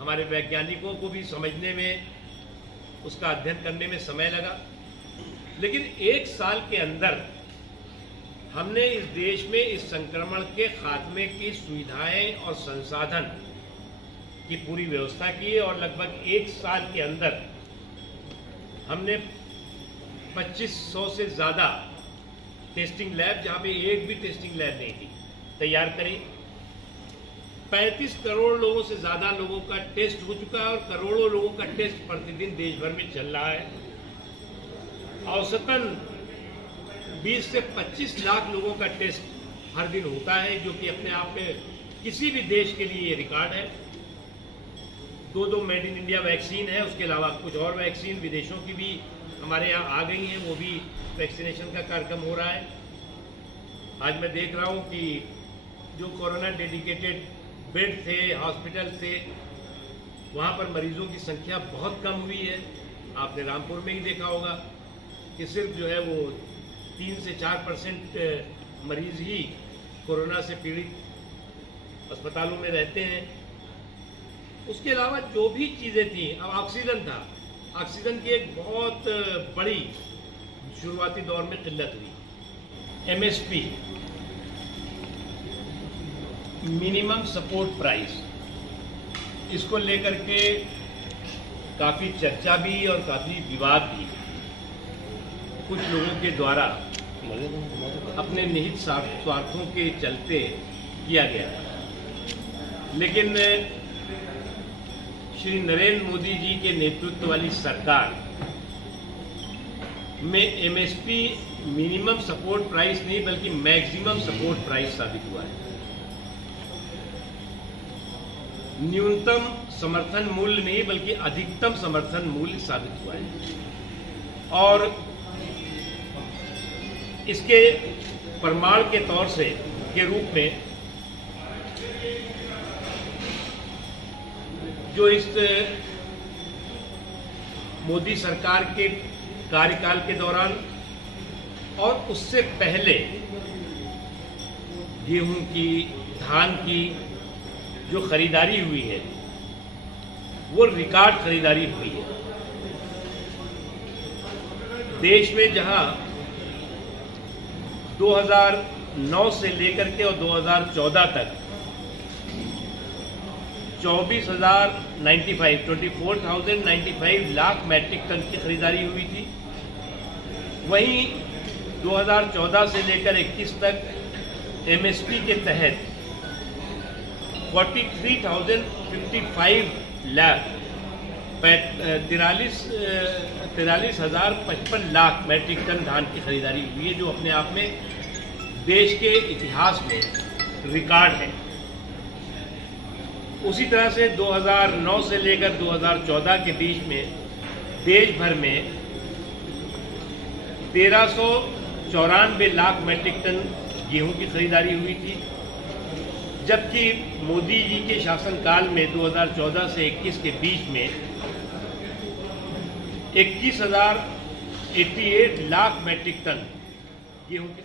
हमारे वैज्ञानिकों को भी समझने में, उसका अध्ययन करने में समय लगा। लेकिन 1 साल के अंदर हमने इस देश में इस संक्रमण के खात्मे की सुविधाएं और संसाधन की पूरी व्यवस्था की है और लगभग 1 साल के अंदर हमने 2500 से ज़्यादा टेस्टिंग लैब, जहाँ पे एक भी टेस्टिंग लैब नहीं थी, तैयार करी। 35 करोड़ लोगों से ज़्यादा लोगों का टेस्ट हो चुका है और करोड़ों लोगों का टेस्ट प्रतिदिन देश भर में चल रहा है। औसतन 20 से 25 लाख लोगों का टेस्ट हर दिन होता है, जो कि अपने आप में किसी भी देश के लिए ये रिकॉर्ड है। 2 मेड इन इंडिया वैक्सीन है, उसके अलावा कुछ और वैक्सीन विदेशों की भी हमारे यहाँ आ गई हैं, वो भी वैक्सीनेशन का कार्यक्रम हो रहा है। आज मैं देख रहा हूँ कि जो कोरोना डेडिकेटेड बेड थे, हॉस्पिटल थे, वहाँ पर मरीजों की संख्या बहुत कम हुई है। आपने रामपुर में ही देखा होगा कि सिर्फ जो है वो 3 से 4% मरीज ही कोरोना से पीड़ित अस्पतालों में रहते हैं। उसके अलावा जो भी चीज़ें थी, अब ऑक्सीजन था, ऑक्सीजन की एक बहुत बड़ी शुरुआती दौर में किल्लत हुई। MSP, मिनिमम सपोर्ट प्राइस, इसको लेकर के काफ़ी चर्चा भी और काफ़ी विवाद भी कुछ लोगों के द्वारा अपने निहित स्वार्थों के चलते किया गया। लेकिन श्री नरेंद्र मोदी जी के नेतृत्व वाली सरकार में MSP मिनिमम सपोर्ट प्राइस नहीं बल्कि मैक्सिमम सपोर्ट प्राइस साबित हुआ है। न्यूनतम समर्थन मूल्य नहीं बल्कि अधिकतम समर्थन मूल्य साबित हुआ है। और इसके प्रमाण के तौर से के रूप में जो इस मोदी सरकार के कार्यकाल के दौरान और उससे पहले गेहूं की, धान की जो खरीदारी हुई है वो रिकॉर्ड खरीदारी हुई है। देश में जहां 2009 से लेकर के और 2014 तक 24,095 लाख मैट्रिक टन की खरीदारी हुई थी। वहीं 2014 से लेकर 21 तक MSP के तहत 43,055 लाख 43,055 लाख मैट्रिक टन धान की खरीदारी हुई है, जो अपने आप में देश के इतिहास में रिकॉर्ड है। उसी तरह से 2009 से लेकर 2014 के बीच में देश भर में 1394 लाख मैट्रिक टन गेहूं की खरीदारी हुई थी, जबकि मोदी जी के शासनकाल में 2014 से 21 के बीच में 21,088 लाख मैट्रिक टन गेहूं की